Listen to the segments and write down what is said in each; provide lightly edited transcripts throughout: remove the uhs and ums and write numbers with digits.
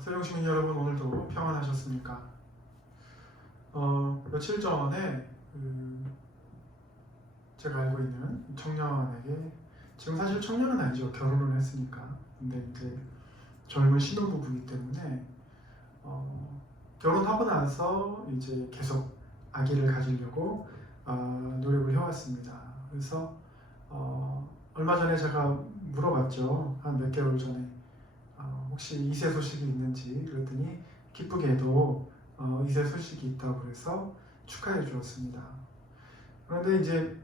새로운 시민 여러분, 오늘도 평안하셨습니까? 며칠 전에 제가 알고 있는 청년에게, 지금 사실 청년은 아니죠. 결혼을 했으니까. 근데 이제 젊은 신혼부부이기 때문에 결혼하고 나서 이제 계속 아기를 가지려고 노력을 해왔습니다. 그래서 얼마 전에 제가 물어봤죠. 한 몇 개월 전에 혹시 2세 소식이 있는지. 그랬더니 기쁘게도 2세 소식이 있다고 그래서 축하해 주었습니다. 그런데 이제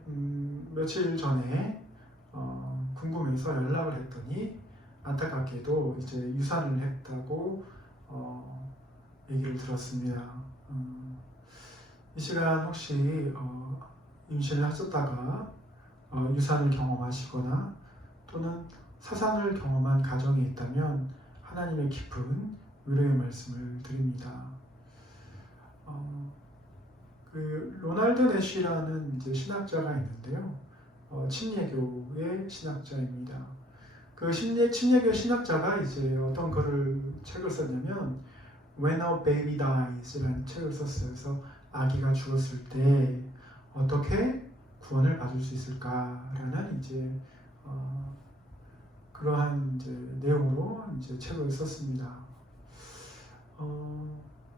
며칠 전에 궁금해서 연락을 했더니 안타깝게도 이제 유산을 했다고 얘기를 들었습니다. 이 시간 혹시 임신을 하셨다가 유산을 경험하시거나 또는 사산을 경험한 가정이 있다면 하나님의 깊은 위로의 말씀을 드립니다. 로날드 내쉬라는 이제 신학자가 있는데요. 침례교의 신학자입니다. 그 침례교 신학자가 이제 어떤 책을 썼냐면 When a Baby Dies라는 책을 썼어요. 그래서 아기가 죽었을 때 어떻게 구원을 받을 수 있을까라는 이제 그러한 이제 내용으로 이제 책을 썼습니다.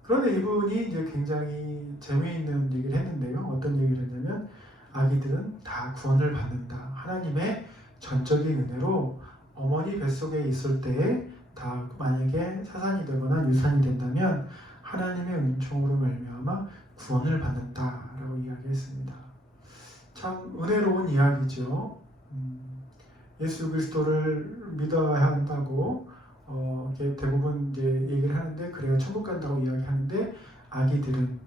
그런데 이분이 이제 굉장히 재미있는 얘기를 했는데요. 어떤 얘기를 했냐면 아기들은 다 구원을 받는다. 하나님의 전적인 은혜로 어머니 뱃속에 있을 때에 다 만약에 사산이 되거나 유산이 된다면 하나님의 은총으로 말미암아 구원을 받는다라고 이야기했습니다. 참 은혜로운 이야기죠. 예수 그리스도를 믿어야 한다고 대부분 이제 얘기를 하는데, 그래야 천국 간다고 이야기하는데, 아기들은,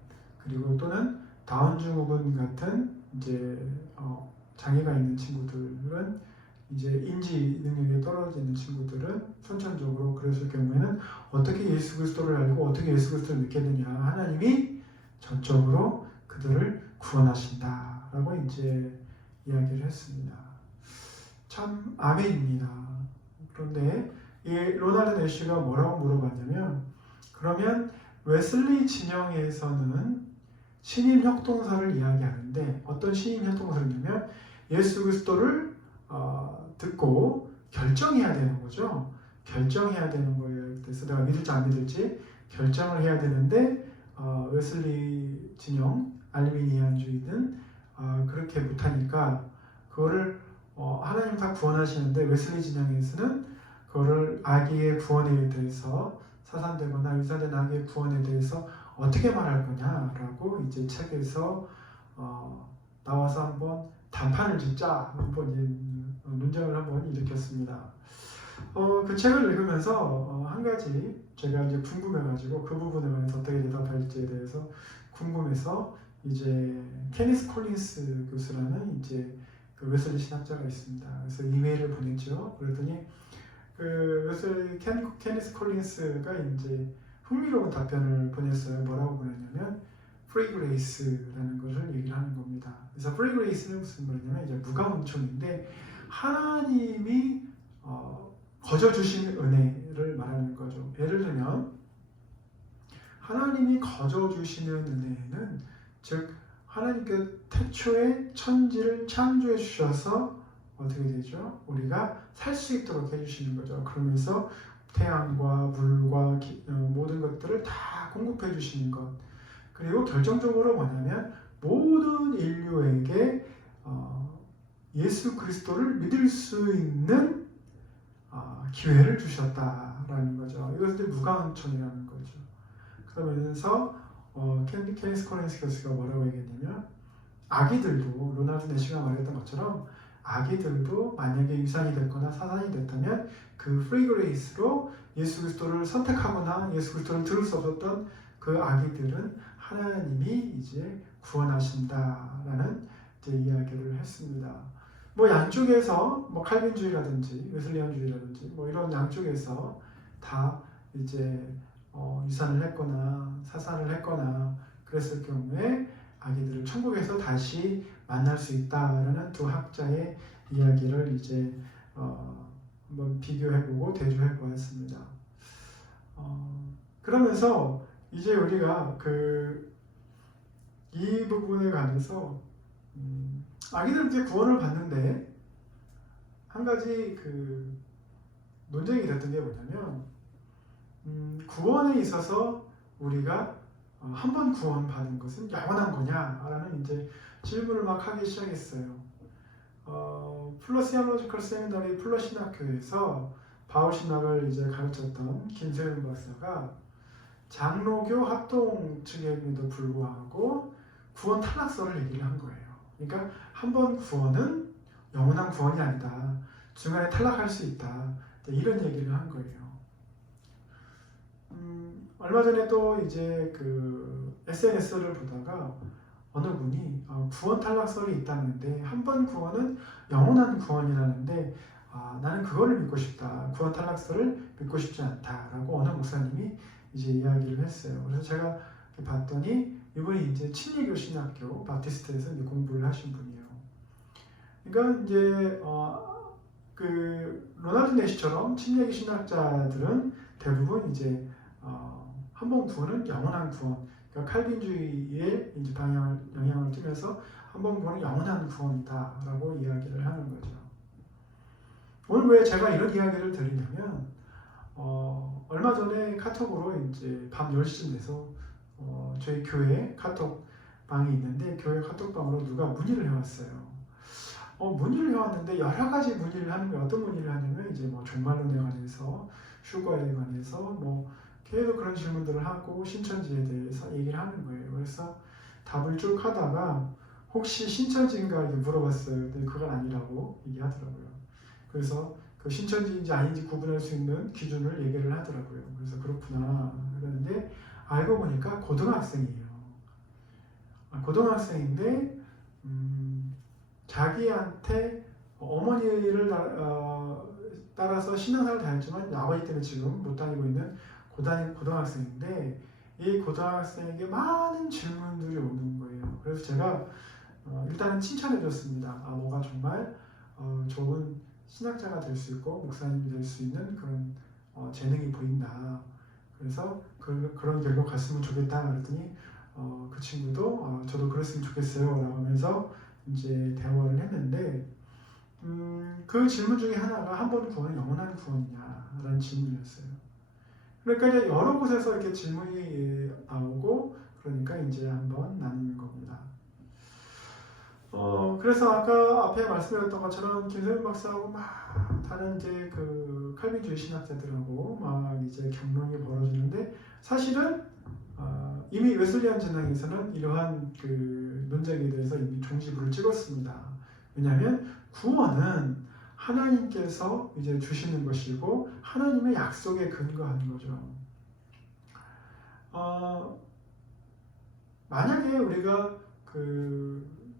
그리고 또는 다운 증후군 같은 이제 장애가 있는 친구들은, 이제 인지 능력이 떨어지는 친구들은 선천적으로 그랬을 경우에는 어떻게 예수 그리스도를 알고 어떻게 예수 그리스도를 믿겠느냐, 하나님이 전적으로 그들을 구원하신다라고 이제 이야기를 했습니다. 참 아멘입니다. 그런데 이 로날드 내쉬가 뭐라고 물어봤냐면, 그러면 웨슬리 진영에서는 신임 협동사를 이야기하는데 어떤 신임 협동사냐면 예수 그리스도를 듣고 결정해야 되는 거죠. 결정해야 되는 거예요. 그래서 내가 믿을지 안 믿을지 결정을 해야 되는데 웨슬리 진영, 알미니안주의는 그렇게 못하니까 그거를 하나님 다 구원하시는데 웨슬리 진영에서는 그거를 아기의 구원에 대해서, 사산되거나 유산된 아기의 구원에 대해서 어떻게 말할 거냐라고 이제 책에서 나와서 한번 단판을 짓자, 한번 논쟁을 한번 일으켰습니다. 그 책을 읽으면서 한 가지 제가 이제 궁금해가지고 그 부분에 관해서 어떻게 대답할지에 대해서 궁금해서 이제 케니스 콜린스 교수라는 이제 그 웨슬리 신학자가 있습니다. 그래서 이메일을 보냈죠. 그랬더니 그 웨슬리 케니스 콜린스가 이제 흥미로운 답변을 보냈어요. 뭐라고 보냈냐면 free grace라는 것을 얘기를 하는 겁니다. 그래서 free grace는 무슨 말이냐면 이제 무가운총인데 하나님이 거저 주신 은혜를 말하는 거죠. 예를 들면 하나님이 거저 주시는 은혜는, 즉 하나님께서 태초에 천지를 창조해 주셔서 어떻게 되죠? 우리가 살 수 있도록 해주시는 거죠. 그러면서 태양과 물과 모든 것들을 다 공급해 주시는 것. 그리고 결정적으로 뭐냐면 모든 인류에게 예수 그리스도를 믿을 수 있는 기회를 주셨다라는 거죠. 이것을 무가운총이라는 거죠. 그러면서 케니스 콜린스 교수가 뭐라고 얘기했냐면, 아기들도 로날드 내쉬가 말했던 것처럼 아기들도 만약에 유산이 됐거나 사산이 됐다면 그 프리 그레이스로 예수 그리스도를 선택하거나 예수 그리스도를 들을 수 없었던 그 아기들은 하나님이 이제 구원하신다라는 이제 이야기를 했습니다. 뭐 양쪽에서 뭐 칼빈주의라든지 웨슬리안주의라든지 뭐 이런 양쪽에서 다 이제 유산을 했거나 사산을 했거나 그랬을 경우에 아기들을 천국에서 다시 만날 수 있다라는 두 학자의 이야기를 이제 한번 비교해보고 대조해보았습니다. 그러면서 이제 우리가 이 부분에 관해서 아기들 이제 구원을 받는데 한 가지 논쟁이 됐던 게 뭐냐면 구원에 있어서 우리가 한 번 구원 받은 것은 영원한 거냐라는 이제 질문을 막 하기 시작했어요. 플러시알로지컬 세미나리 플러신학교에서 바울 신학을 이제 가르쳤던 김세윤 박사가 장로교 합동 측임에도 불구하고 구원 탈락설을 얘기를 한 거예요. 그러니까 한 번 구원은 영원한 구원이 아니다. 중간에 탈락할 수 있다. 이런 얘기를 한 거예요. 얼마 전에 또 이제 SNS를 보다가 어느 분이 구원 탈락설이 있다는데 한 번 구원은 영원한 구원이라는데 나는 그거를 믿고 싶다. 구원 탈락설을 믿고 싶지 않다라고 어느 목사님이 이제 이야기를 했어요. 그래서 제가 봤더니 이분이 이제 침례교 신학교 바티스트에서 이제 공부를 하신 분이에요. 그러니까 이제 로나드 내시처럼 침례교 신학자들은 대부분 이제 한 번 구원은 영원한 구원. 그러니까 칼빈주의의 이제 영향을 띠면서 한 번 구원은 영원한 구원이다라고 이야기를 하는 거죠. 오늘 왜 제가 이런 이야기를 드리냐면 얼마 전에 카톡으로 이제 밤 10시쯤 돼서 저희 교회 카톡 방이 있는데 교회 카톡방으로 누가 문의를 해왔어요. 문의를 해왔는데 여러 가지 문의를 하는 거예요. 어떤 문의를 하냐면 이제 뭐 종말론에 관해서, 휴거에 관해서 뭐 계속 그런 질문들을 하고 신천지에 대해서 얘기를 하는 거예요. 그래서 답을 쭉 하다가 혹시 신천지인가 이렇게 물어봤어요. 근데 그건 아니라고 얘기하더라고요. 그래서 그 신천지인지 아닌지 구분할 수 있는 기준을 얘기를 하더라고요. 그래서 그렇구나 그러는데 알고 보니까 고등학생이에요. 고등학생인데 자기한테 어머니를 따라서 신앙생활을 다녔지만 아버지 때문에 지금 못 다니고 있는 고등학생인데 이 고등학생에게 많은 질문들이 오는 거예요. 그래서 제가 일단은 칭찬해 줬습니다. 너가 정말 좋은 신학자가 될 수 있고 목사님이 될 수 있는 그런 재능이 보인다. 그래서 그런 결과 갔으면 좋겠다 그랬더니 그 친구도 저도 그랬으면 좋겠어요 라고 하면서 이제 대화를 했는데 그 질문 중에 하나가 한 번 구원은 영원한 구원이냐라는 질문이었어요. 그러니까 이제 여러 곳에서 이렇게 질문이 나오고 그러니까 이제 한번 나누는 겁니다. 그래서 아까 앞에 말씀드렸던 것처럼 김세윤 박사하고 막 다른 이제 칼빈주의 신학자들하고 막 이제 경론이 벌어지는데 사실은 이미 웨슬리안 진앙에서는 이러한 논쟁에 대해서 이미 종지부를 찍었습니다. 왜냐하면 구원은 하나님께서 이제 주시는 것이고 하나님의 약속에 근거하는 거죠. 만약에 우리가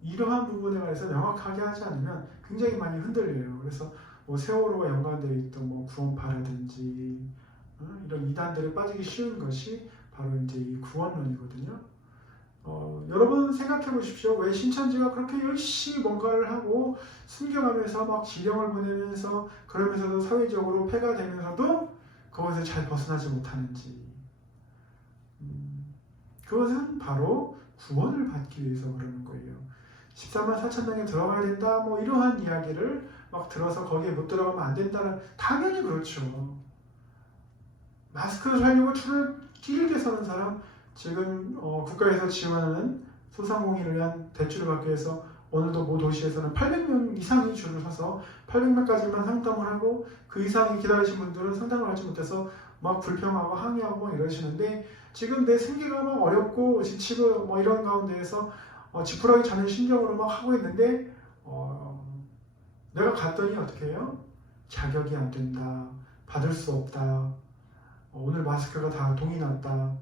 이러한 부분에 관해서 명확하게 하지 않으면 굉장히 많이 흔들려요. 그래서 뭐 세월호와 연관되어 있던 뭐 구원파라든지 이런 이단들에 빠지기 쉬운 것이 바로 이제 이 구원론이거든요. 여러분 생각해 보십시오. 왜 신천지가 그렇게 열심히 뭔가를 하고 숨겨가면서 막 지령을 보내면서 그러면서도 사회적으로 폐가 되면서도 그것에서 잘 벗어나지 못하는지. 그것은 바로 구원을 받기 위해서 그러는 거예요. 14만 4천 명에 들어가야 된다 뭐 이러한 이야기를 막 들어서 거기에 못 들어가면 안 된다는, 당연히 그렇죠. 마스크를 하려고 줄을 길게 서는 사람, 지금 국가에서 지원하는 소상공인을 위한 대출을 받기 위해서 오늘도 모 도시에서는 800명 이상이 줄을 서서 800명까지만 상담을 하고 그 이상이 기다리신 분들은 상담을 하지 못해서 막 불평하고 항의하고 막 이러시는데, 지금 내 생계가 막 어렵고 지치고 뭐 이런 가운데에서 지푸라기 잡는 심정으로 막 하고 있는데 내가 갔더니 어떻게 해요? 자격이 안 된다, 받을 수 없다, 오늘 마스크가 다 동이 났다.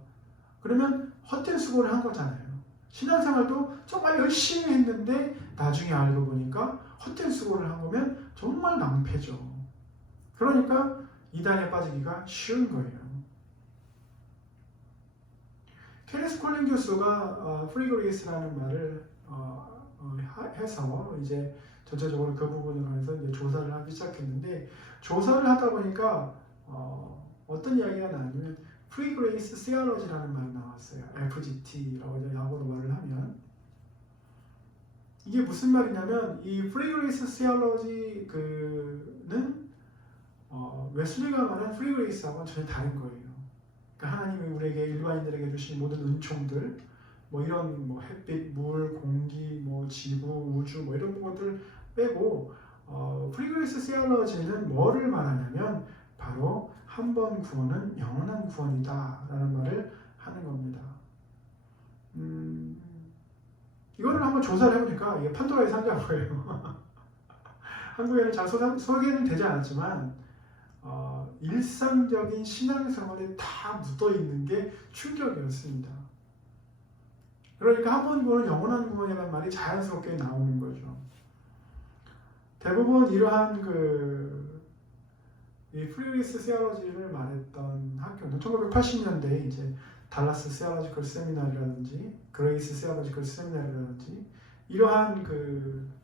그러면 헛된 수고를 한 거잖아요. 신앙생활도 정말 열심히 했는데 나중에 알고 보니까 헛된 수고를 한 거면 정말 낭패죠. 그러니까 이단에 빠지기가 쉬운 거예요. 케네스 콜린 교수가 프리그레이스라는 말을 해서 이제 전체적으로 그 부분에 관해서 이제 조사를 하기 시작했는데, 조사를 하다 보니까 어떤 이야기가 나냐면 Free Grace Theology라는 말이 나왔어요. FGT라고 약어로 말을 하면 이게 무슨 말이냐면 이 Free Grace Theology 는 웨슬리가 말한 Free Grace하고는 전혀 다른 거예요. 그러니까 하나님이 우리에게 일반인들에게 주신 모든 은총들, 뭐 이런 뭐 햇빛, 물, 공기, 뭐 지구, 우주, 뭐 이런 것들 빼고 Free Grace Theology는 뭐를 말하냐면 바로 한 번 구원은 영원한 구원이다라는 말을 하는 겁니다. 이거를 한번 조사를 해보니까 이게 판도라의 상자예요. 한국에는 잘 소개는 되지 않았지만 일상적인 신앙생활에 다 묻어있는 게 충격이었습니다. 그러니까 한 번 구원은 영원한 구원이라는 말이 자연스럽게 나오는 거죠. 대부분 이러한 이 프리그레이스 세어러지를 말했던 학교는 1980년대에 이제 달라스 세어러지컬 세미나리라든지 그레이스 세어러지컬 세미나리라든지 이러한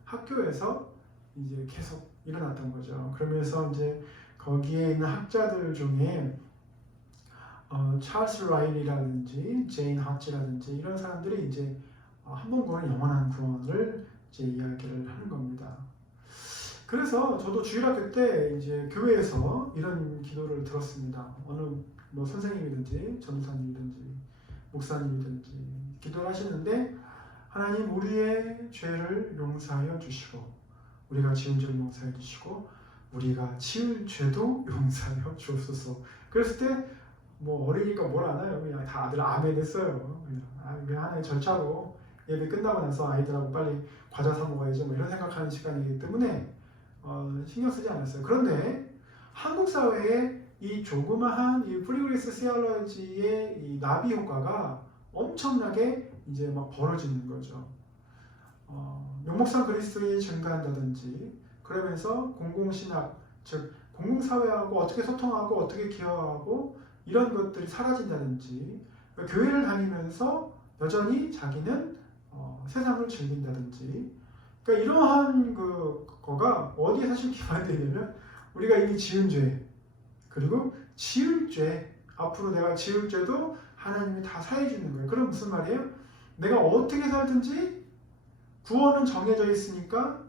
학교에서 이제 계속 일어났던 거죠. 그러면서 이제 거기에 있는 학자들 중에 찰스 라일리라든지 제인 하치라든지 이런 사람들이 이제 한 번 구원은 영원한 구원을 이제 이야기를 하는 겁니다. 그래서 저도 주일학교 때 이제 교회에서 이런 기도를 들었습니다. 어느 뭐 선생님이든지 전도사님이든지 목사님이든지 기도를 하시는데 하나님 우리의 죄를 용서하여 주시고 우리가 지은 죄를 용서해 주시고 우리가 지을 죄도 용서하여 주옵소서. 그랬을 때 뭐 어리니까 뭘 안 해요. 그냥 다들 아멘 했어요. 그냥 하나의 절차로 예배 끝나고 나서 아이들하고 빨리 과자 사 먹어야죠. 뭐 이런 생각하는 시간이기 때문에 신경 쓰지 않았어요. 그런데 한국 사회에 이 조그마한 이 프리그레이스 세어러지의 이 나비 효과가 엄청나게 이제 막 벌어지는 거죠. 용목상 그리스도인이 증가한다든지 그러면서 공공신학, 즉 공공사회하고 어떻게 소통하고 어떻게 기여하고 이런 것들이 사라진다든지 그러니까 교회를 다니면서 여전히 자기는 세상을 즐긴다든지 그러니까 이러한 거가 어디에 사실 기반되어 있냐면 우리가 이미 지은 죄 그리고 지을 죄 앞으로 내가 지을 죄도 하나님이 다 사해 주는 거예요. 그럼 무슨 말이에요? 내가 어떻게 살든지 구원은 정해져 있으니까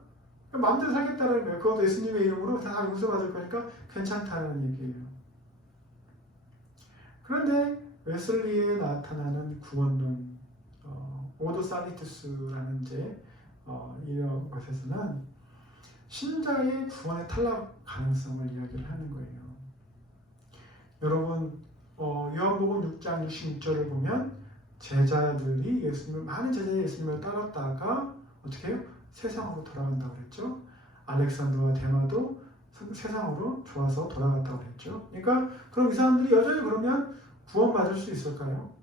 마음대로 살겠다는 거예요. 그것도 예수님의 이름으로 다 용서받을 거니까 괜찮다는 얘기예요. 그런데 웨슬리에 나타나는 구원론, 오도 살리투스라는 이제 이런 것에서는 신자의 구원의 탈락 가능성을 이야기를 하는 거예요. 여러분, 요한복음 6장 66절을 보면 제자들이 많은 제자들이 예수님을 따랐다가 어떻게 해요? 세상으로 돌아간다고 그랬죠. 알렉산더와 데마도 세상으로 좋아서 돌아갔다고 그랬죠. 그러니까 그럼 이 사람들이 여전히 그러면 구원받을 수 있을까요?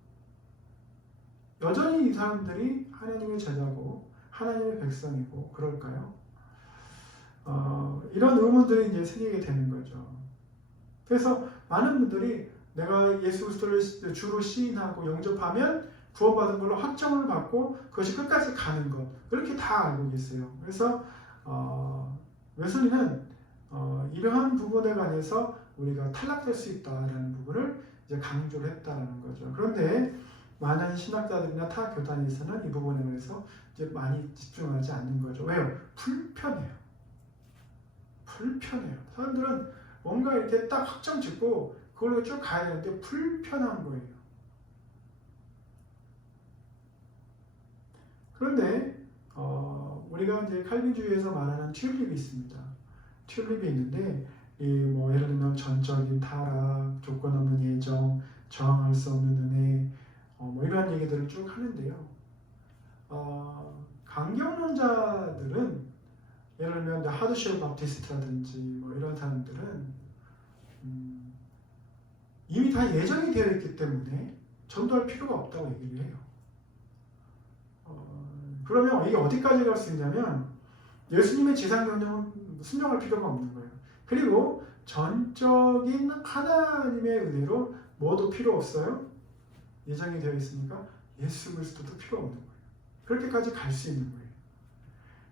여전히 이 사람들이 하나님의 제자고 하나님의 백성이고 그럴까요? 이런 의문들이 이제 생기게 되는 거죠. 그래서 많은 분들이 내가 예수 그리스도를 주로 시인하고 영접하면 구원받은 걸로 확정을 받고 그것이 끝까지 가는 것 그렇게 다 알고 계세요. 그래서 웨슬리는 이러한 부분에 관해서 우리가 탈락될 수 있다라는 부분을 이제 강조를 했다는 거죠. 그런데 많은 신학자들이나 타 교단에서는 이 부분에 대해서 이제 많이 집중하지 않는 거죠. 왜요? 불편해요. 사람들은 뭔가 이렇게 딱 확정 짓고 그걸로 쭉 가야 되는데 불편한 거예요. 그런데 우리가 이제 칼빈주의에서 말하는 튤립이 있습니다. 튤립이 있는데 뭐 예를 들면 전적인 타락, 조건 없는 예정, 저항할 수 없는 은혜, 뭐 이러한 얘기들을 쭉 하는데요. 강경론자들은 예를 들면 하드쉘 바프티스트라든지 뭐 이런 사람들은 이미 다 예정이 되어 있기 때문에 전도할 필요가 없다고 얘기를 해요. 그러면 이게 어디까지 갈 수 있냐면 예수님의 지상명령은 순종할 필요가 없는 거예요. 그리고 전적인 하나님의 은혜로 뭐도 필요 없어요. 예정이 되어 있으니까 예수 그리스도도 필요 없는 거예요. 그렇게까지 갈 수 있는 거예요.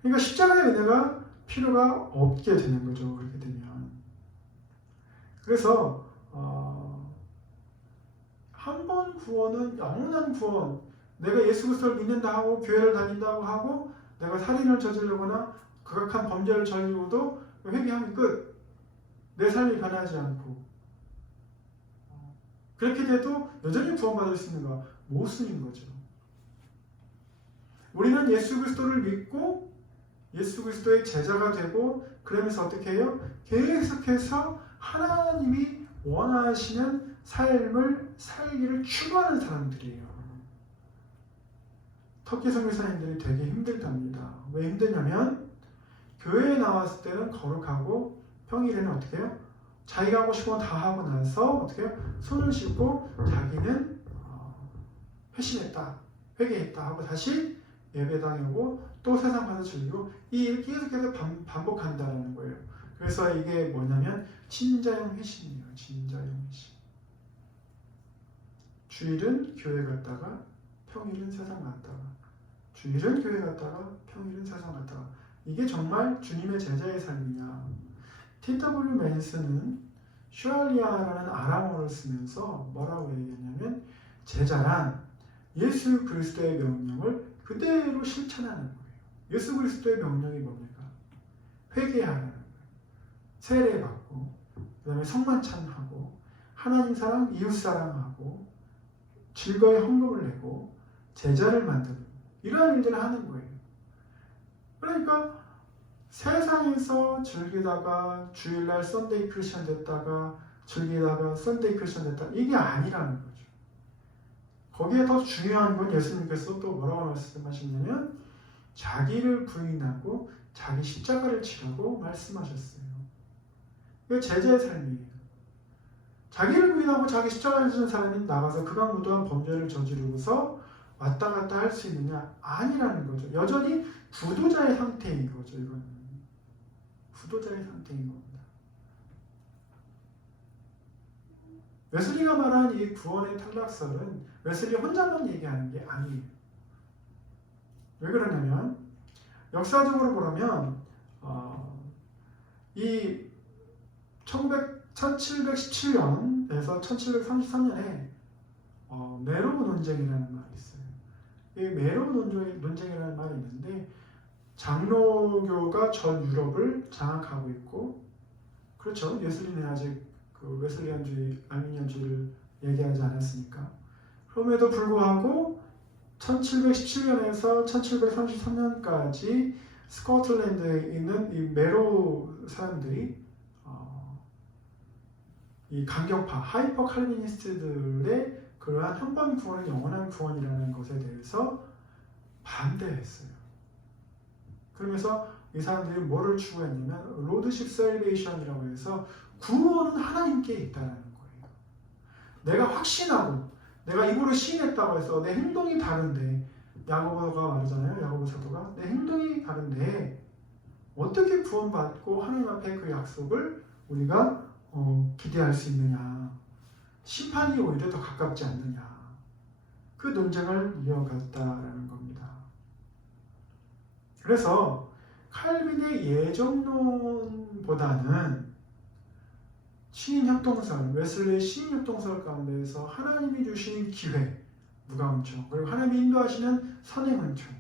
그러니까 십자가의 은혜가 필요가 없게 되는 거죠. 그렇게 되면. 그래서 한 번 구원은 영원한 구원. 내가 예수 그리스도를 믿는다 하고 교회를 다닌다고 하고 내가 살인을 저지르거나 극악한 범죄를 저지르고도 회개하면 끝. 내 삶이 변하지 않고 그렇게 돼도 여전히 구원받을 수 있는 거 모순인 거죠. 우리는 예수 그리스도를 믿고 예수 그리스도의 제자가 되고 그러면서 어떻게 해요? 계속해서 하나님이 원하시는 삶을 살기를 추구하는 사람들이에요. 터키 선교사님들이 되게 힘들답니다. 왜 힘드냐면 교회에 나왔을 때는 거룩하고 평일에는 어떻게 해요? 자기가 하고 싶은 거 다 하고 나서 어떻게 해요? 손을 씻고 자기는 회심했다, 회개했다 하고 다시 예배당에 오고 또 세상 가서 즐기고 이렇게 계속해서 반복한다는 거예요. 그래서 이게 뭐냐면 진자형 회심이에요. 진자형 회심. 주일은 교회 갔다가 평일은 세상 갔다가 주일은 교회 갔다가 평일은 세상 갔다가 이게 정말 주님의 제자의 삶이냐. T.W. 맨슨은 슈알리아라는 아람어를 쓰면서 뭐라고 얘기했냐면 제자란 예수 그리스도의 명령을 그대로 실천하는 거예요. 예수 그리스도의 명령이 뭡니까? 회개하는 거예요. 세례받고 그 다음에 성만찬하고 하나님 사랑, 이웃 사랑하고 즐거이 헌금을 내고 제자를 만드는 이러한 일들을 하는 거예요. 그러니까 세상에서 즐기다가 주일날 썬데이 크리스천 됐다가 즐기다가 썬데이 크리스천 됐다 이게 아니라는 거죠. 거기에 더 중요한 건 예수님께서 또 뭐라고 말씀하셨냐면 자기를 부인하고 자기 십자가를 지라고 말씀하셨어요. 이게 제자의 삶이에요. 자기를 부인하고 자기 십자가를 지는 사람이 나가서 극악무도한 범죄를 저지르고서 왔다 갔다 할 수 있느냐? 아니라는 거죠. 여전히 부도자의 상태인 거죠. 이건 부도자의 상태인 겁니다. 웨슬리가 말한 이 구원의 탈락설은 웨슬리 혼자만 얘기하는 게 아니에요. 왜 그러냐면 역사적으로 보면 이 1717년에서 1733년에 메로우 논쟁이라는 말이 있어요. 이 메로우 논쟁이라는 말이 있는데 장로교가 전 유럽을 장악하고 있고 그렇죠. 웨슬리는 아직 그 웨슬리안주의, 알미니안주의를 얘기하지 않았으니까. 그럼에도 불구하고 1717년에서 1733년까지 스코틀랜드에 있는 이 메로우 사람들이 이 강경파, 하이퍼 칼비니스트들의 그러한 한 번 구원은 영원한 구원이라는 것에 대해서 반대했어요. 그러면서 이 사람들이 뭐를 추구했냐면 로드십 셀베이션이라고 해서 구원은 하나님께 있다는 거예요. 내가 확신하고 내가 입으로 시인했다고 해서 내 행동이 다른데 야고보가 말하잖아요. 야고보 사도가 내 행동이 다른데 어떻게 구원받고 하나님 앞에 그 약속을 우리가 기대할 수 있느냐. 심판이 오히려 더 가깝지 않느냐. 그 논쟁을 이어갔다라는 겁니다. 그래서 칼빈의 예정론보다는 시인협동설, 웨슬리의 시인협동설 가운데에서 하나님이 주신 기회, 무감청, 그리고 하나님이 인도하시는 선행은총,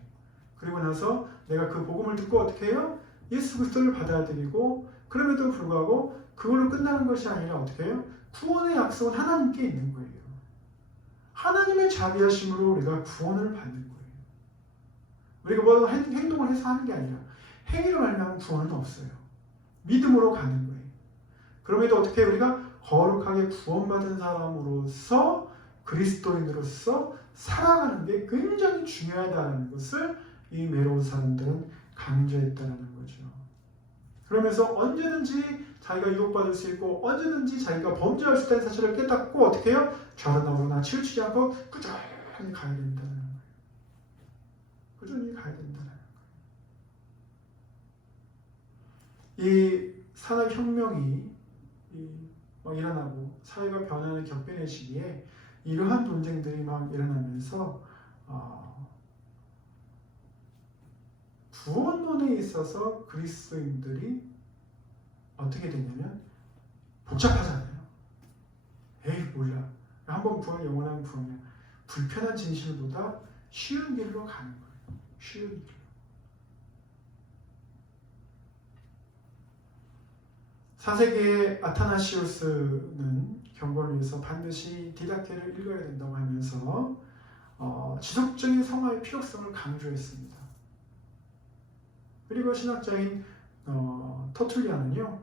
그리고 나서 내가 그 복음을 듣고 어떻게 해요? 예수 그리스도를 받아들이고 그럼에도 불구하고 그걸로 끝나는 것이 아니라 어떻게 해요? 구원의 약속은 하나님께 있는 거예요. 하나님의 자비하심으로 우리가 구원을 받는 거예요. 우리가 뭐 행동을 해서 하는 게 아니라 행위로 말미암은 구원은 없어요. 믿음으로 가는 거예요. 그럼에도 어떻게 우리가 거룩하게 구원받은 사람으로서 그리스도인으로서 살아가는 게 굉장히 중요하다는 것을 이 메로우 사람들은 강조했다는 거죠. 그러면서 언제든지 자기가 유혹받을 수 있고 언제든지 자기가 범죄할 수 있다는 사실을 깨닫고 어떻게 해요? 좌로 나오나 치우치지 않고 꾸준히 가야 된다는 거예요. 꾸준히 가야 된다는 거예요. 이 산업혁명이 일어나고 사회가 변하는 격변의 시기에 이러한 논쟁들이 막 일어나면서 구원론에 있어서 그리스도인들이 어떻게 되냐면 복잡하잖아요. 에이 몰라. 한 번 구원 영원한 구원이야. 불편한 진실보다 쉬운 길로 가는 거예요. 쉬운 길. 사세기의 아타나시우스는 경건을 위해서 반드시 디다케를 읽어야 된다고 하면서 지속적인 성화의 필요성을 강조했습니다. 그리고 신학자인 터툴리안은요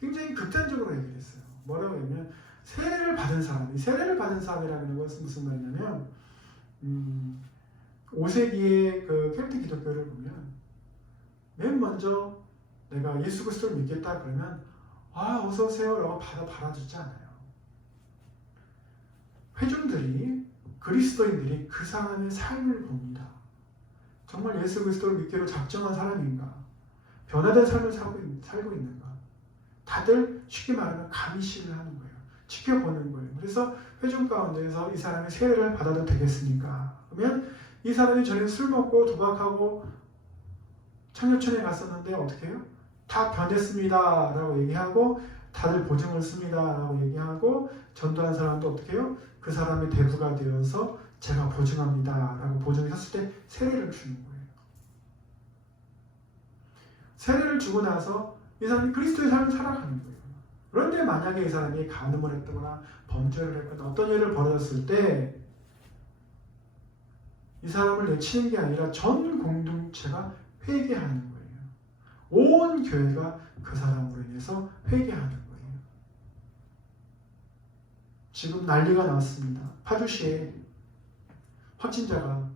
굉장히 극단적으로 얘기를 했어요. 뭐라고 하냐면 세례를 받은 사람이라는 것은 무슨 말이냐면 5세기의 그 켈트 기독교를 보면 맨 먼저 내가 예수 그리스도를 믿겠다 그러면 어서 오세요라고 받아주지 않아요. 회중들이 그리스도인들이 그 사람의 삶을 봅니다. 정말 예수 그리스도를 믿기로 작정한 사람인가? 변화된 삶을 살고 있는가? 다들 쉽게 말하면 감시를 하는 거예요. 지켜보는 거예요. 그래서 회중 가운데에서 이 사람이 세례를 받아도 되겠습니까? 그러면 이 사람이 전에 술 먹고 도박하고 청교촌에 갔었는데 어떻게 해요? 다 변했습니다 라고 얘기하고 다들 보증을 씁니다 라고 얘기하고 전도한 사람도 어떻게 해요? 그 사람의 대부가 되어서 제가 보증합니다 라고 보증했을 때 세례를 주는 거예요. 세례를 주고 나서 이 사람이 그리스도의 삶을 살아가는 거예요. 그런데 만약에 이 사람이 간음을 했거나 범죄를 했거나 어떤 일을 벌였을 때 이 사람을 내치는 게 아니라 전 공동체가 회개하는 거예요. 온 교회가 그 사람으로 인해서 회개하는 거예요. 지금 난리가 났습니다. 파주시에 확진자가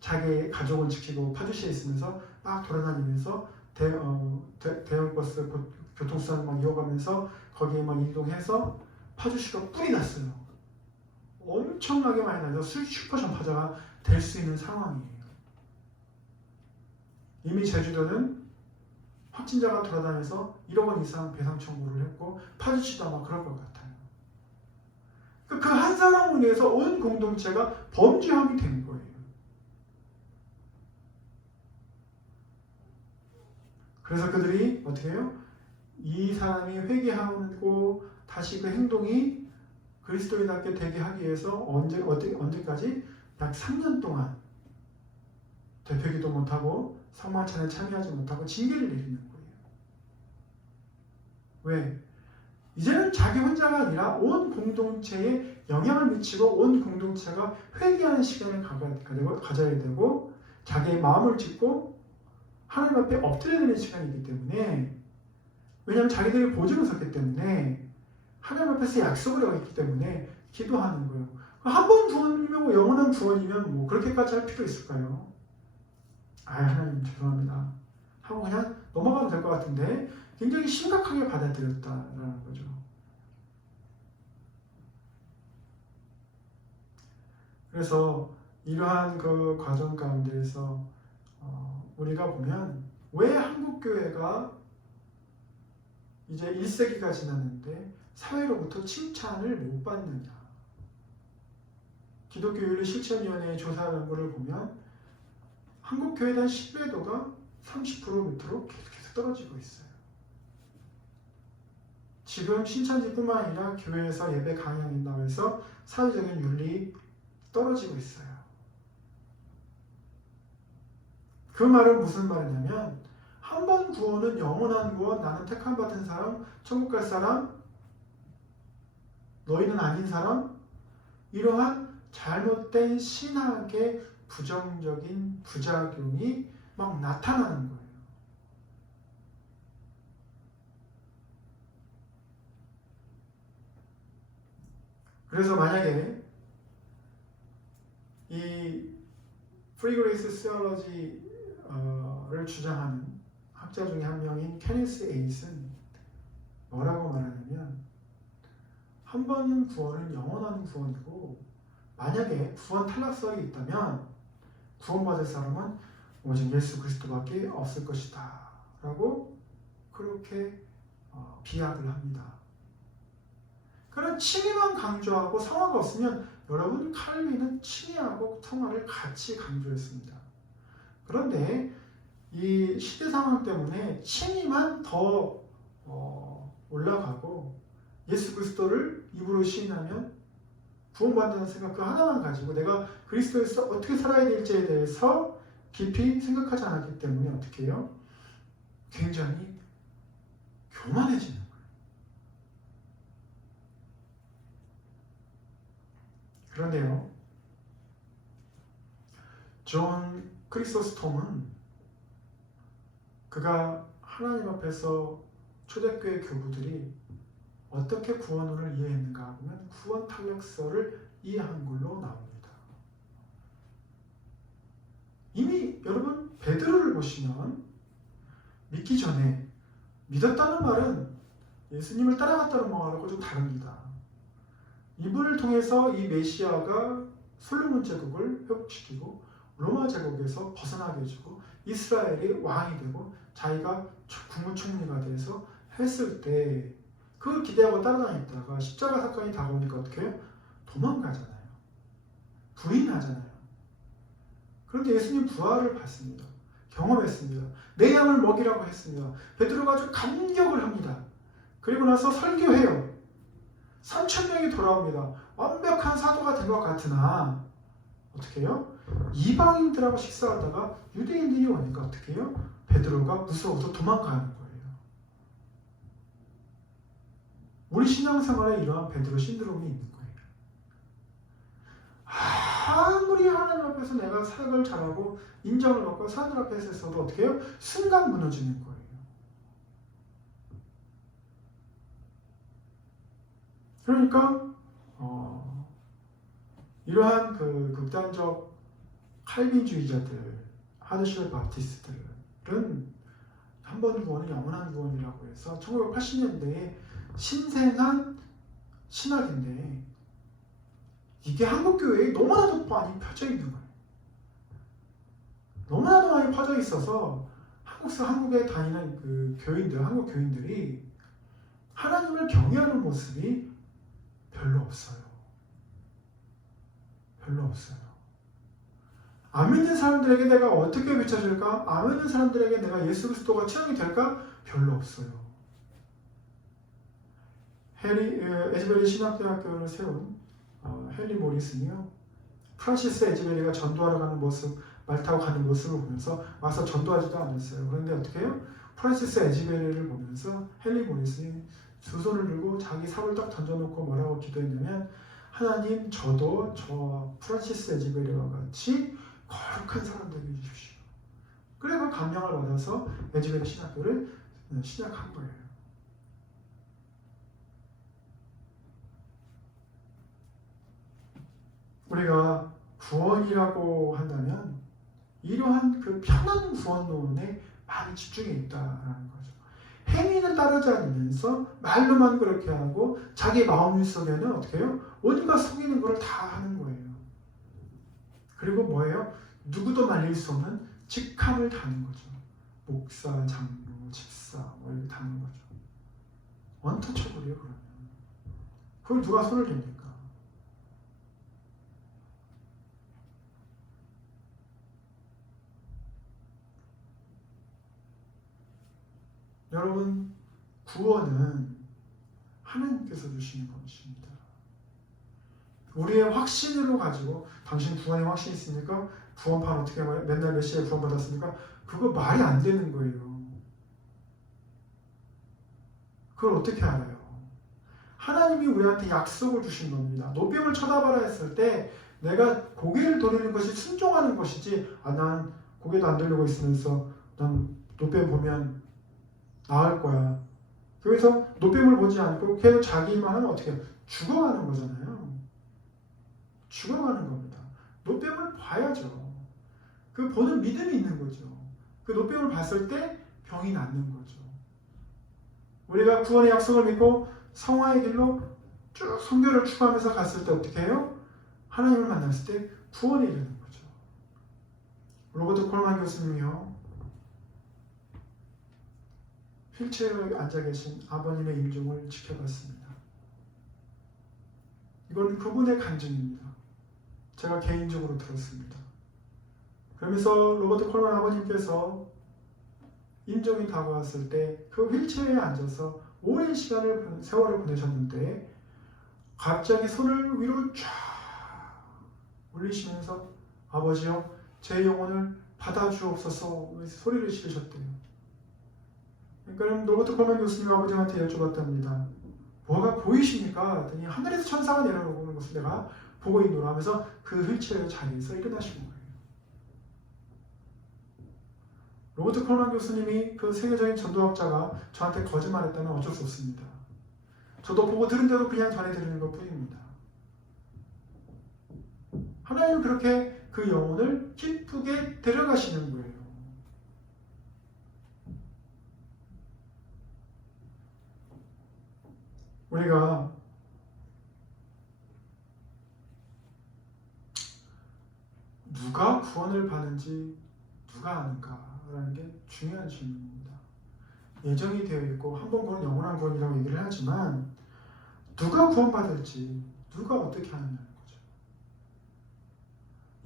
자기 가족을 지키고 파주시에 있으면서 막 돌아다니면서 대형버스 교통수단을 막 이어가면서 거기에 막 이동해서 파주시가 뿔이 났어요. 엄청나게 많이 나서 슈퍼 전파자가 될 수 있는 상황이에요. 이미 제주도는 확진자가 돌아다녀서 1억 원 이상 배상 청구를 했고 파주시도 아마 그럴 것 같아요. 그 한 사람으로 인해서 온 공동체가 범죄함이 된 거예요. 그래서 그들이 어떻게 해요? 이 사람이 회개하고 다시 그 행동이 그리스도인답게 되게 하기 위해서 언제까지? 약 3년 동안 대표기도 못하고 성만찬에 참여하지 못하고 징계를 내리는 거예요. 왜? 이제는 자기 혼자가 아니라 온 공동체에 영향을 미치고 온 공동체가 회개하는 시간을 가져야 되고 자기의 마음을 짚고 하나님 앞에 엎드려야 되는 시간이기 때문에 왜냐하면 자기들이 보증을 섰기 때문에 하나님 앞에서 약속을 하고 있기 때문에 기도하는 거예요. 한 번 구원이면 영원한 구원이면 뭐 그렇게까지 할 필요 있을까요? 하나님 죄송합니다 하고 그냥 넘어가면 될 것 같은데 굉장히 심각하게 받아들였다라는 거죠. 그래서 이러한 그 과정 가운데에서 우리가 보면 왜 한국교회가 이제 1세기가 지났는데 사회로부터 칭찬을 못 받느냐. 기독교윤리 실천위원회의 조사 연구를 보면 한국교회에 대한 신뢰도가 30% 밑으로 계속 떨어지고 있어요. 지금 신천지뿐만 아니라 교회에서 예배 강연한다고 해서 사회적인 윤리 떨어지고 있어요. 그 말은 무슨 말이냐면 한 번 구원은 영원한 구원, 나는 택함 받은 사람, 천국 갈 사람, 너희는 아닌 사람, 이러한 잘못된 신학의 부정적인 부작용이 막 나타나는 거예요. 그래서 만약에 이 프리 그레이스 시올로지를 주장하는 학자 중에 한 명인 케니스 에잇은 뭐라고 말하냐면 한 번 구원은 영원한 구원이고 만약에 구원 탈락설이 있다면 구원받을 사람은 오직 예수 그리스도밖에 없을 것이다 라고 그렇게 비약을 합니다. 그런 칭의만 강조하고 성화가 없으면 여러분 칼빈은 칭의하고 성화를 같이 강조했습니다. 그런데 이 시대 상황 때문에 칭의만 더 올라가고 예수 그리스도를 입으로 시인하면 구원받는다는 생각 그 하나만 가지고 내가 그리스도에서 어떻게 살아야 될지에 대해서 깊이 생각하지 않았기 때문에 어떻게 해요? 굉장히 교만해지는 거예요. 그런데요, 존 크리소스톰은 그가 하나님 앞에서 초대교회 교부들이 어떻게 구원론을 이해했는가 보면 구원 탄력서를 이해한 걸로 나옵니다. 이미 여러분 베드로를 보시면 믿기 전에 믿었다는 말은 예수님을 따라갔다는 말하고 좀 다릅니다. 이분을 통해서 이 메시아가 솔로몬 제국을 회복시키고 로마 제국에서 벗어나게 해주고 이스라엘이 왕이 되고 자기가 국무총리가 돼서 했을 때 그 기대하고 따라다녔다가 십자가 사건이 다가오니까 어떻게 해요? 도망가잖아요. 부인하잖아요. 그런데 예수님 부활을 받습니다. 경험했습니다. 내 양을 먹이라고 했습니다. 베드로가 아주 감격을 합니다. 그리고 나서 설교해요. 3,000명이 돌아옵니다. 완벽한 사도가 된 것 같으나 어떻게 해요? 이방인들하고 식사하다가 유대인들이 오니까 어떻게 해요? 베드로가 무서워서 도망가는 거예요. 우리 신앙생활에 이러한 베드로 신드롬이 있는 거예요. 아무리 하나님 앞에서 내가 사역을 잘하고 인정을 받고 사람들 앞에서 있어도 어떻게 해요? 순간 무너지는 거예요. 그러니까 이러한 그 극단적 칼빈주의자들, 하드쉘 바프티스트들은 한 번 구원은 영원한 구원이라고 해서 1980년대에 신생한 신학인데 이게 한국교회에 너무나도 많이 펴져 있는 거예요. 너무나도 많이 퍼져 있어서 한국에 다니는 그 교인들, 한국 교인들이 하나님을 경외하는 모습이 별로 없어요. 별로 없어요. 안 믿는 사람들에게 내가 어떻게 비춰질까? 안 믿는 사람들에게 내가 예수 그리스도가 취향이 될까? 별로 없어요. 에즈베리 신학대학교를 세운 헨리 모리슨이요. 프란시스 에즈베리가 전도하러 가는 모습, 말 타고 가는 모습을 보면서 와서 전도하지도 않았어요. 그런데 어떻게 해요? 프란시스 에즈베리를 보면서 헨리 모리슨이 두 손을 들고 자기 삽을 딱 던져놓고 뭐라고 기도했냐면 하나님 저도 저 프란시스 에즈베리와 같이 거룩한 사람 되게 해주십시오. 그래서 감명을 받아서 에즈베리 신학교를 시작한 거예요. 우리가 구원이라고 한다면 이러한 그 편한 구원론에 많이 집중해 있다라는 거죠. 행위는 따르지 않으면서 말로만 그렇게 하고 자기 마음 속에는 어떻게 해요? 온갖 속이는 걸 다 하는 거예요. 그리고 뭐예요? 누구도 말릴 수 없는 직함을 다는 거죠. 목사, 장로, 집사 뭐 이렇게 다는 거죠. 원터처블이에요 그러면. 그걸 누가 손을 댑니까? 여러분, 구원은 하나님께서 주시는 것입니다. 우리의 확신으로 가지고 당신 구원에 확신이 있습니까? 구원판 어떻게 맨날 몇 시에 구원받았습니까? 그거 말이 안 되는 거예요. 그걸 어떻게 알아요? 하나님이 우리한테 약속을 주신 겁니다. 노병을 쳐다봐라 했을 때 내가 고개를 돌리는 것이 순종하는 것이지 난 고개도 안 돌리고 있으면서 난 노병 보면 나을 거야. 그래서 노뱀을 보지 않고 계속 자기 일만 하면 어떻게 해요? 죽어가는 거잖아요. 죽어가는 겁니다. 노뱀을 봐야죠. 그 보는 믿음이 있는 거죠. 그 노뱀을 봤을 때 병이 낫는 거죠. 우리가 구원의 약속을 믿고 성화의 길로 쭉 선교를 추구하면서 갔을 때 어떻게 해요? 하나님을 만났을 때 구원이 되는 거죠. 로버트 콜만 교수님이요. 휠체어에 앉아 계신 아버님의 임종을 지켜봤습니다. 이건 그분의 간증입니다. 제가 개인적으로 들었습니다. 그러면서 로버트 콜만 아버님께서 임종이 다가왔을 때 그 휠체어에 앉아서 오랜 세월을 보내셨는데 갑자기 손을 위로 쫙 올리시면서 아버지여 제 영혼을 받아주옵소서 소리를 지르셨대요. 그러니까 로버트 콜만 교수님 아버지한테 여쭤봤답니다. 뭐가 보이십니까? 그랬더니 하늘에서 천사가 내려오는 것을 내가 보고 있노라 하면서 그 휠체어 자리에서 일어나신 거예요. 로버트 콜만 교수님이 그 세계적인 전도학자가 저한테 거짓말했다면 어쩔 수 없습니다. 저도 보고 들은 대로 그냥 전해드리는 것 뿐입니다. 하나님은 그렇게 그 영혼을 기쁘게 데려가시는 거예요. 우리가 누가 구원을 받는지 누가 아는가라는 게 중요한 질문입니다. 예정이 되어 있고 한 번 구원 영원한 구원이라고 얘기를 하지만 누가 구원받을지 누가 어떻게 하느냐는 거죠.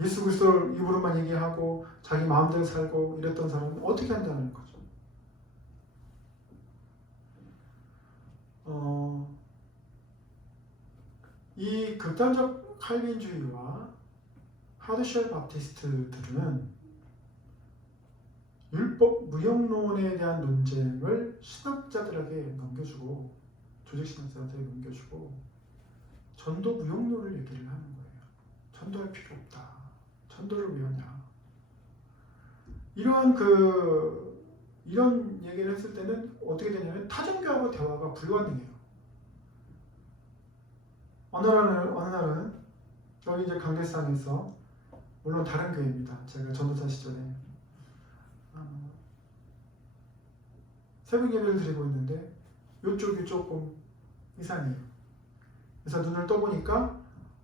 예수 그리스도를 입으로만 얘기하고 자기 마음대로 살고 이랬던 사람은 어떻게 한다는 거죠. 이 극단적 칼빈주의와 하드쉘 바티스트들은 율법 무용론에 대한 논쟁을 신학자들에게 넘겨주고 조직신학자들에게 넘겨주고 전도 무용론을 얘기를 하는 거예요. 전도할 필요 없다. 전도를 왜 하냐. 이런 얘기를 했을 때는 어떻게 되냐면 타종교하고 대화가 불가능해요. 어느 날은 여기 이제 강대상에서 물론 다른 교회입니다. 제가 전도사 시절에 새벽 예배를 드리고 있는데 이쪽이 조금 이상해요. 그래서 눈을 떠보니까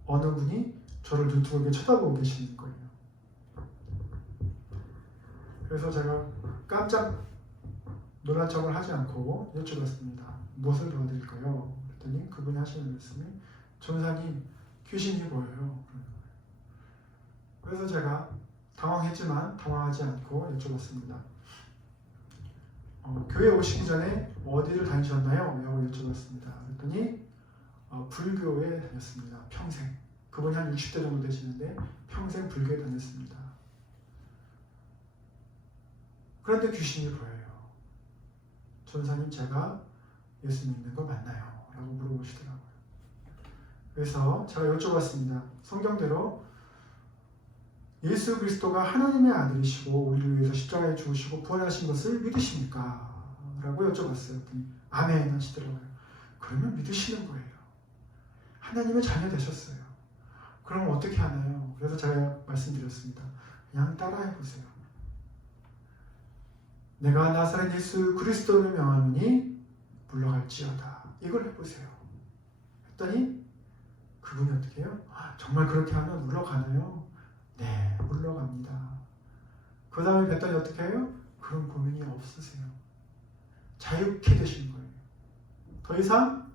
어느 분이 저를 눈뜨게 쳐다보고 계시는 거예요. 그래서 제가 깜짝 놀란 척을 하지 않고 여쭤봤습니다. 무엇을 도와드릴까요? 그랬더니 그분이 하시는 말씀이 전사님 귀신이 보여요. 그래서 제가 당황했지만 당황하지 않고 여쭤봤습니다. 교회 오시기 전에 어디를 다니셨나요? 라고 여쭤봤습니다. 그랬더니 불교에 다녔습니다. 평생. 그분이 한 60대 정도 되시는데 평생 불교에 다녔습니다. 그런데 귀신이 보여요. 전사님 제가 예수 믿는 거 맞나요? 라고 물어보시더라고요. 그래서 제가 여쭤봤습니다. 성경대로 예수 그리스도가 하나님의 아들이시고 우리를 위해서 십자가에 죽으시고 부활하신 것을 믿으십니까? 라고 여쭤봤어요. 아멘 하시더라고요. 그러면 믿으시는 거예요. 하나님의 자녀 되셨어요. 그럼 어떻게 하나요? 그래서 제가 말씀드렸습니다. 그냥 따라해보세요. 내가 나사렛 예수 그리스도를 명하노니 물러갈지어다. 이걸 해보세요. 했더니 그분이 어떻게 해요? 정말 그렇게 하면 물러가나요? 네, 물러갑니다. 그 다음에 뵀더니 어떻게 해요? 그런 고민이 없으세요. 자유케 되신 거예요. 더 이상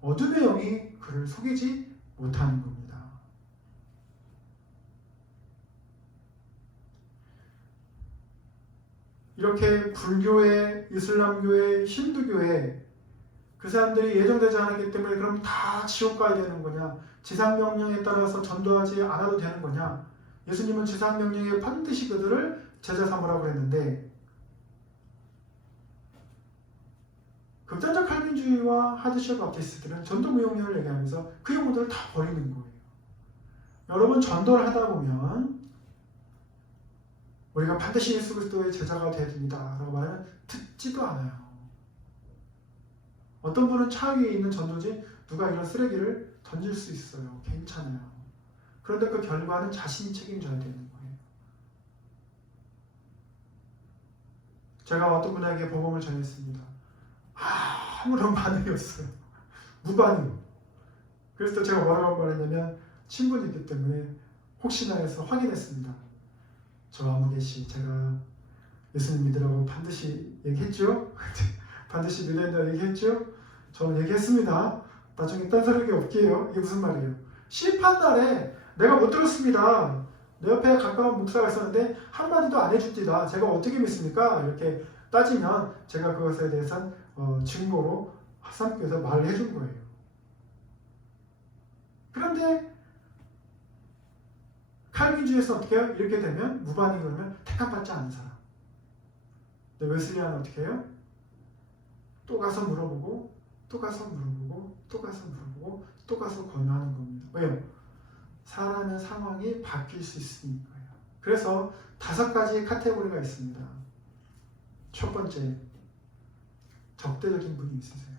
어둠의 영이 그를 속이지 못하는 겁니다. 이렇게 불교회, 이슬람교회, 힌두교회 그 사람들이 예정되지 않았기 때문에 그럼 다 지옥 가야 되는 거냐? 지상명령에 따라서 전도하지 않아도 되는 거냐? 예수님은 지상명령에 반드시 그들을 제자 삼으라고 했는데 극단적 칼빈주의와 하드쉘 바티스트들은 전도 무용론을 얘기하면서 그 용어들을 다 버리는 거예요. 여러분 전도를 하다 보면 우리가 반드시 예수 그리스도의 제자가 되어야 됩니다 라고 말하면 듣지도 않아요. 어떤 분은 차 위에 있는 전도지 누가 이런 쓰레기를 던질 수 있어요. 괜찮아요. 그런데 그 결과는 자신이 책임져야 되는 거예요. 제가 어떤 분에게 복음을 전했습니다. 아무런 반응이 없어요. 무반응. 그래서 제가 뭐라고 말했냐면 친분이 있기 때문에 혹시나 해서 확인했습니다. 저 아무개씨 제가 예수님 믿으라고 반드시 얘기했죠? 반드시 믿어야 된다고 얘기했죠? 저는 얘기했습니다. 나중에 딴소리가 없게요. 이게 무슨 말이에요? 심판날에 내가 못 들었습니다. 내 옆에 가까운 목사가 있었는데 한마디도 안 해줍니다. 제가 어떻게 믿습니까? 이렇게 따지면 제가 그것에 대해서 증거로 삼기 위해서 말을 해준 거예요. 그런데 칼빈주의에서 어떻게 해요? 이렇게 되면 무반응이 그러면 택함받지 않은 사람. 근데 웨슬리안은 어떻게 해요? 또 가서 물어보고 또 가서 물어보고 또 가서 물어보고 또 가서 권유하는 겁니다. 왜요? 사람의 상황이 바뀔 수 있으니까요. 그래서 5가지 카테고리가 있습니다. 첫 번째, 적대적인 분이 있으세요.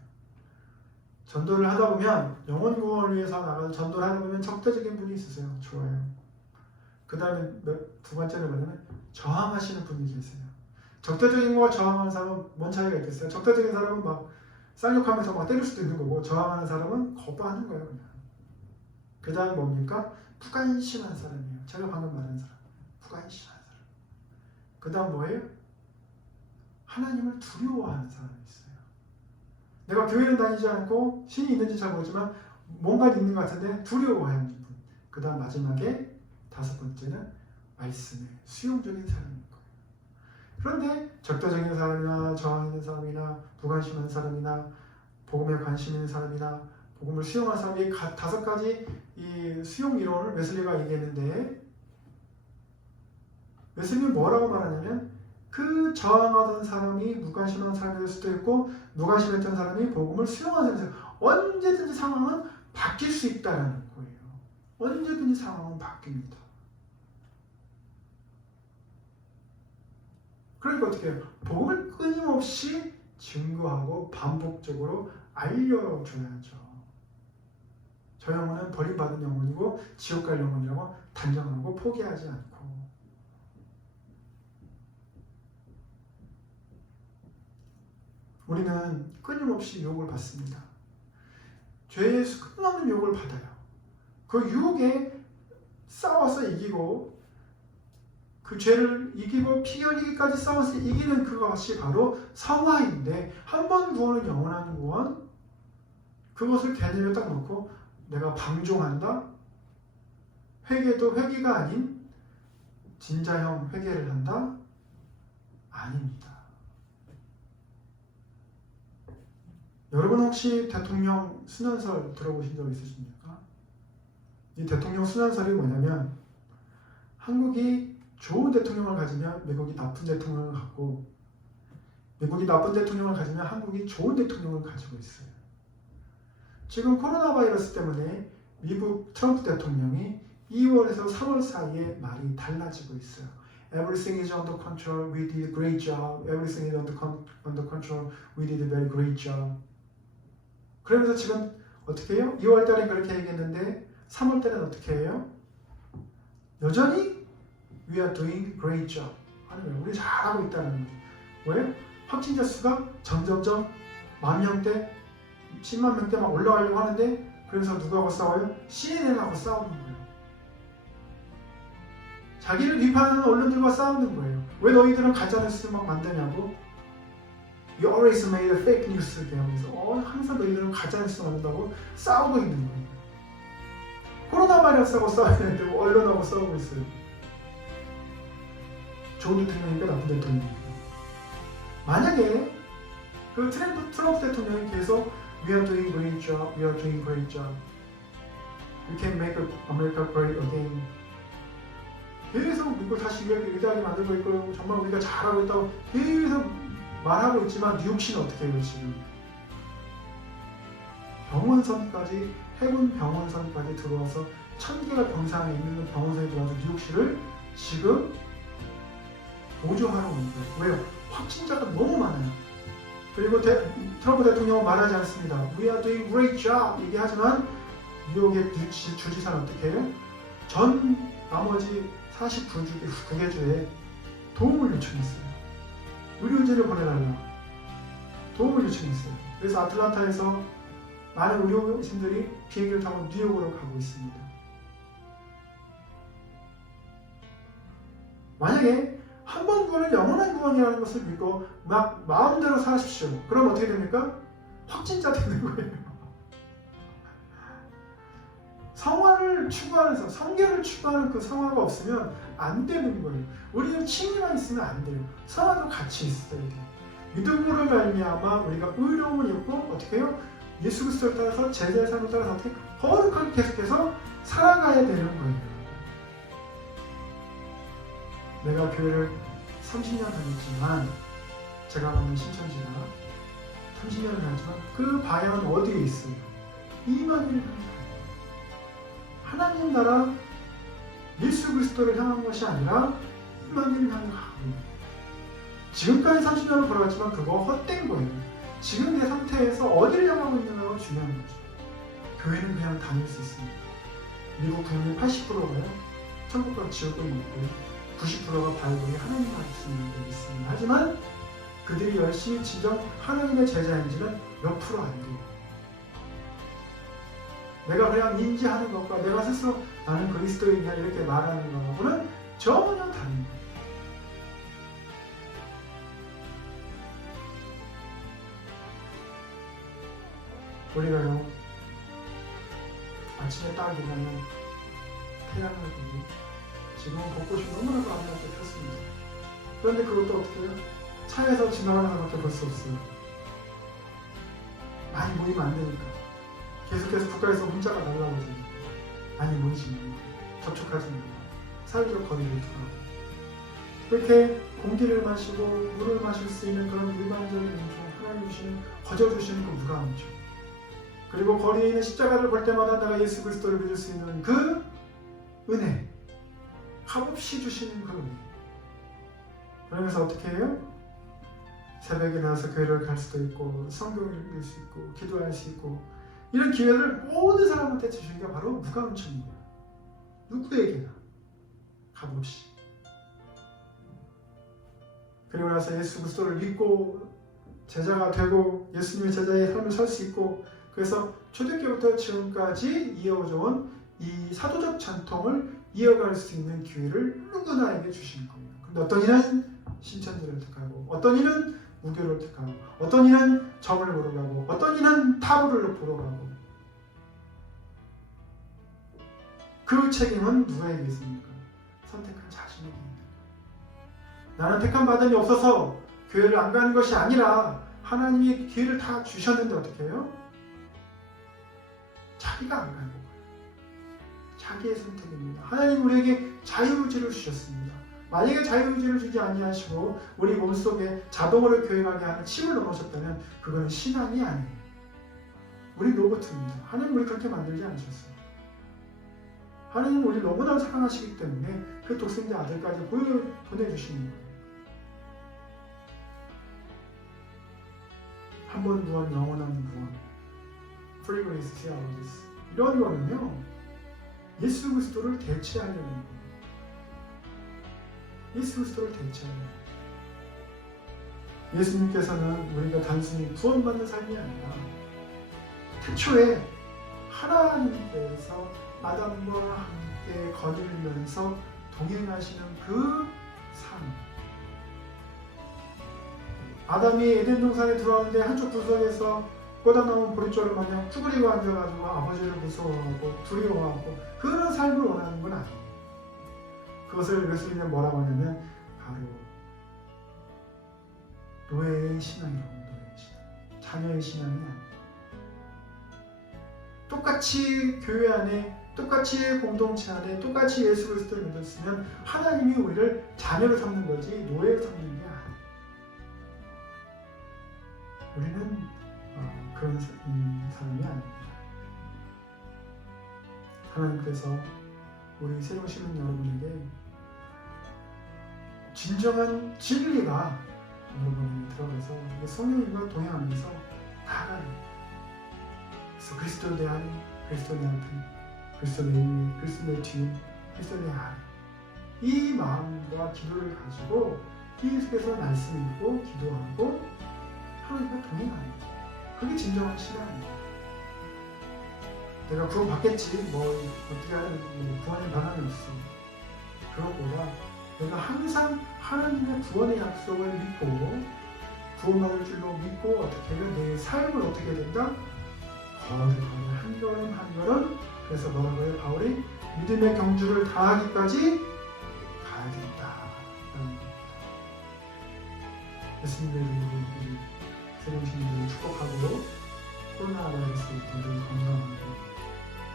전도를 하다 보면 영혼 구원을 위해서 나가서 전도를 하다 보면 적대적인 분이 있으세요. 좋아요. 그 다음에 두 번째는 뭐냐면 저항하시는 분이 계세요. 적대적인 거와 저항하는 사람은 뭔 차이가 있겠어요? 적대적인 사람은 막 쌍욕하면서 막 때릴 수도 있는 거고, 저항하는 사람은 거부하는 거예요. 그냥. 그 다음 뭡니까? 무관심한 사람이에요. 제가 방금 말한 사람. 무관심한 사람. 그 다음 뭐예요? 하나님을 두려워하는 사람이 있어요. 내가 교회는 다니지 않고 신이 있는지 잘 모르지만 뭔가 있는 것 같은데 두려워하는 분. 그 다음 마지막에 5번째는 말씀에 수용적인 사람인 거예요. 그런데 적대적인 사람이나 저항 있는 사람이나 무관심한 사람이나 복음에 관심 있는 사람이나 복음을 수용한 사람이 5가지 이 수용 이론을 웨슬리가 얘기했는데, 웨슬리는 뭐라고 말하냐면 그 저항하던 사람이 무관심한 사람이 될 수도 있고 무관심했던 사람이 복음을 수용한 사람이 언제든지 상황은 바뀔 수 있다는 거예요. 언제든지 상황은 바뀝니다. 그러니까 어떻게 해요? 복음을 끊임없이 증거하고 반복적으로 알려줘야죠. 저 영혼은 버림받은 영혼이고 지옥 갈 영혼이라고 단정하고 포기하지 않고. 우리는 끊임없이 유혹을 받습니다. 죄의 끊임없는 유혹을 받아요. 그 유혹에 싸워서 이기고 그 죄를 이기고 피 흘리기까지 싸워서 이기는 그것이 바로 성화인데, 한 번 구원은 영원한 구원, 그것을 개념에 딱 놓고 내가 방종한다? 회개도 회개가 아닌 진자형 회개를 한다? 아닙니다. 여러분 혹시 대통령 순환설 들어보신 적 있으십니까? 이 대통령 순환설이 뭐냐면, 한국이 좋은 대통령을 가지면 미국이 나쁜 대통령을 갖고, 미국이 나쁜 대통령을 가지면 한국이 좋은 대통령을 가지고 있어요. 지금 코로나 바이러스 때문에 미국 트럼프 대통령이 2월에서 3월 사이에 말이 달라지고 있어요. Everything is under control. We did a great job. Everything is under control. We did a very great job. 그러면서 지금 어떻게 해요? 2월 달에 그렇게 얘기했는데 3월 달에는 어떻게 해요? 여전히 We are doing great job 하는 거예요. 우리 잘하고 있다는 거예요. 왜? 확진자 수가 점점점 10,000명대, 10만 명대 막 올라가려고 하는데, 그래서 누구하고 싸워요? CNN하고 싸우는 거예요. 자기를 비판하는 언론들과 싸우는 거예요. 왜 너희들은 가짜뉴스 막 만드냐고? You always made a fake news. 그래서 항상 너희들은 가짜뉴스 만든다고 싸우고 있는 거예요. 코로나 바이러스하고 싸워야 되는데 언론하고 싸우고 있어요. 좋은 대통령이니까 나쁜 대통령이니까. 만약에 그 트럼프 대통령이 계속 We are doing great job, we are doing great job, we can make America great again, 계속 미국을 다시 위대하게 만들고 있고 정말 우리가 잘하고 있다고 계속 말하고 있지만 뉴욕시는 어떻게 해요? 지금 병원선까지, 해군 병원선까지 들어와서 1,000개가 병상에 있는 병원선에 들어와서 뉴욕시를 지금 보조하러 오는 거예요. 왜요? 확진자가 너무 많아요. 그리고 트럼프 대통령은 말하지 않습니다. We are doing great job 얘기하지만 뉴욕의 주지사는 어떻게 해요? 전 나머지 49개 주에 도움을 요청했어요. 의료진을 보내달라. 도움을 요청했어요. 그래서 아틀란타에서 많은 의료진들이 비행기를 타고 뉴욕으로 가고 있습니다. 만약에 한 번 구원은 영원한 구원이라는 것을 믿고 막 마음대로 사십시오. 그럼 어떻게 됩니까? 확진자 되는 거예요. 성화를 추구하면서 성결을 추구하는 그 성화가 없으면 안 되는 거예요. 우리는 칭의만 있으면 안 돼요. 성화도 같이 있어야 돼요. 믿음으로 말미암아 우리가 의로움을 입고 어떻게 해요? 예수 그리스도를 따라서 제자의 삶을 따라서 어떻게 거룩하게 계속해서 살아가야 되는 거예요. 내가 교회를 30년 다녔지만, 제가 만난 신천지가 30년을 다녔지만 그 방향은 어디에 있어요? 이만희를 향해 하나님 나라 예수 그리스도를 향한 것이 아니라 이만희를 향해 가고 있는 거예요. 지금까지 30년을 걸어왔지만 그거 헛된 거예요. 지금 내 상태에서 어디를 향하고 있는가가 중요한 거죠. 교회는 그냥 다닐 수 있습니다. 미국 국민 80%가요. 천국과 지옥을 믿고 90%가 바이블이 하나님 말씀을 믿습니다. 하지만 그들이 열심히 진정 하나님의 제자인지는 몇 프로 안 돼요. 내가 그냥 인지하는 것과 내가 스스로 나는 그리스도인이야 이렇게 말하는 것하고는 전혀 다른 거예요. 우리가요, 아침에 딱 일어나면 태양을 보고 지금은 벚꽃이 너무나도 아름답게 폈습니다. 그런데 그것도 어떻게 해요? 차에서 지나가는 사람밖에 볼 수 없어요. 많이 모이면 안 되니까. 계속해서 국가에서 문자가 날라오거든요. 많이 모이지 말고, 접촉하지 말고, 사회적 거리를 두고. 그렇게 공기를 마시고 물을 마실 수 있는 그런 일반적인 은총, 하나님 주시는, 거저 주시는 그 무가운죠. 그리고 거리에 있는 십자가를 볼 때마다 내가 예수 그리스도를 믿을 수 있는 그 은혜, 값없이 주시는 그 은혜. 그러면서 어떻게 해요? 새벽에 나와서 교회를 갈 수도 있고, 성경을 읽을 수 있고, 기도할 수 있고, 이런 기회를 모든 사람한테 주시는 게 바로 무가운천이에요. 누구에게나 값없이. 그리고 나서 예수 그리스도를 믿고 제자가 되고 예수님의 제자의 삶을 살 수 있고, 그래서 초대교부터 지금까지 이어져 온 이 사도적 전통을 이어갈 수 있는 기회를 누구나에게 주시는 겁니다. 근데 어떤 이는 신천지를 택하고, 어떤 이는 무교를 택하고, 어떤 이는 점을 보러 가고, 어떤 이는 타부를 보러 가고. 그 책임은 누구에게 있습니까? 선택한 자신에게 있는 거예요. 나는 택한 바람이 없어서 교회를 안 가는 것이 아니라 하나님이 기회를 다 주셨는데 어떻게 해요? 자기가 안 가는 거예요. 자기의 선택입니다. 하나님 우리에게 자유의지를 주셨습니다. 만약에 자유의지를 주지 아니하시고 우리 몸속에 자동으로 교행하게 하는 칩을 넣으셨다면 그거는 신앙이 아니에요. 우리 로봇입니다. 하나님 우리 그렇게 만들지 않으셨어요. 하나님 우리 너무나 사랑하시기 때문에 그 독생자 아들까지 보내주시는 거예요. 한 번 구원, 영원한 구원, Free Grace Theologies, 이런 거는요 예수 그리스도를 대체하려는 거예요. 예수 그리스도를 대체하려는 거예요. 예수님께서는 우리가 단순히 구원받는 삶이 아니라 태초에 하나님께서 아담과 함께 거닐면서 동행하시는 그 삶. 아담이 에덴 동산에 들어왔는데 한쪽 구석에서 뻗어나온 보리자루 마냥 쭈그리고 앉아가지고 아버지를 무서워하고 두려워하고 그런 삶을 원하는 건 아니에요. 그것을 예수님은 뭐라고 하냐면 바로 노예의 신앙이라고. 노예의 신앙. 자녀의 신앙이 아니에요. 똑같이 교회 안에, 똑같이 공동체 안에, 똑같이 예수 그리스도를 믿었으면 하나님이 우리를 자녀로 삼는 거지 노예로 삼는 게 아니에요. 우리는 그런 사람이 아닙니다. 하나님께서 우리 새로 오시는 여러분에게 진정한 진리가 여러분에게 들어가서 성령님과 동행하면서 나아가는, 그래서 그리스도에 대한, 그리스도에 대한 그리스도의 의미, 그리스도의 뒤, 그리스도의 아래, 이 마음과 기도를 가지고 계속해서 말씀 읽고 기도하고 하나님과 동행하는 거예요. 그게 진정한 신앙입니다. 내가 구원 받겠지, 뭐 어떻게 하든 구원의 바람이 없어. 그것보다 내가 항상 하나님의 구원의 약속을 믿고 구원받을 줄로 믿고 어떻게 해요? 내 삶을 어떻게 된다? 거듭하는 한 걸음 한 걸음. 그래서 뭐라고 해요? 바울이 믿음의 경주를 다하기까지 가야 된다. 예수님의 이름으로 새로운 신들을 축복하고 코로나 바이러스 분들 건강하고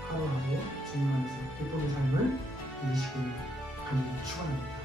하루하루 주님 안에서 기쁨의 삶을 누리시기를 간절히 축원합니다.